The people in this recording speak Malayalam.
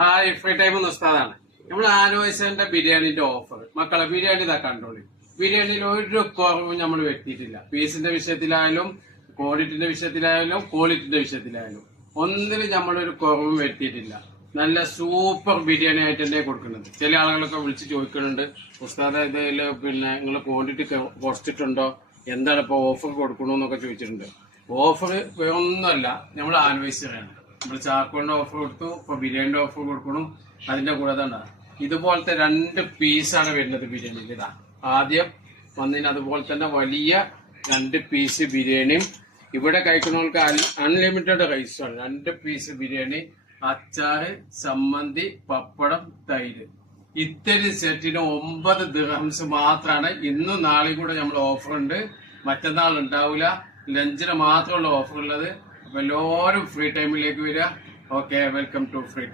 ഹായ് ഫ്രീ ടൈം ഉസ്താദാണ്. നമ്മൾ ആലുവൈസന്റെ ബിരിയാണിന്റെ ഓഫർ മക്കളെ ബിരിയാണി ഇതാ കണ്ടോളി. ബിരിയാണിയിൽ ഒരു കുറവും നമ്മൾ വരുത്തിയിട്ടില്ല. പീസിന്റെ വിഷയത്തിലായാലും ക്വാണ്ടിറ്റിന്റെ വിഷയത്തിലായാലും ഒന്നിനും നമ്മളൊരു കുറവും വരുത്തിയിട്ടില്ല. നല്ല സൂപ്പർ ബിരിയാണി ആയിട്ട് തന്നെ കൊടുക്കുന്നത്. ചില ആളുകളൊക്കെ വിളിച്ച് ചോദിക്കുന്നുണ്ട്, ഉസ്താദ് ഇതിൽ പിന്നെ നിങ്ങൾ ക്വാണ്ടിറ്റി കുറച്ചിട്ടുണ്ടോ, എന്താണ് ഇപ്പൊ ഓഫർ കൊടുക്കണമെന്നൊക്കെ ചോദിച്ചിട്ടുണ്ട്. ഓഫർ ഒന്നുമല്ല, നമ്മൾ ആലുവൈസറാണ്. നമ്മൾ ചാക്കോളിന്റെ ഓഫർ കൊടുത്തു, ഇപ്പൊ ബിരിയാണിന്റെ ഓഫർ കൊടുക്കണം. അതിന്റെ കൂടെ തന്നെ ഇതുപോലത്തെ 2 പീസാണ് വരുന്നത് ബിരിയാണിയിൽ. ഇതാ ആദ്യം വന്നതിന് അതുപോലെ തന്നെ വലിയ 2 പീസ് ബിരിയാണിയും ഇവിടെ കഴിക്കുന്നവർക്ക് അൺലിമിറ്റഡ് റൈസാണ്. 2 പീസ് ബിരിയാണി, അച്ചാറ്, ചമ്മന്തി, പപ്പടം, തൈര്. ഇത്തരം സെറ്റിന് 9 ദിർഹംസ് മാത്രമാണ്. ഇന്നും നാളെയും കൂടെ നമ്മൾ ഓഫർ ഉണ്ട്. മറ്റന്നാൾ ഉണ്ടാവില്ല. ലഞ്ചിന് മാത്രമുള്ള ഓഫർ ഉള്ളത്. അപ്പൊ എല്ലാവരും ഫ്രീ ടൈമിലേക്ക് വരിക. Okay, welcome to free time.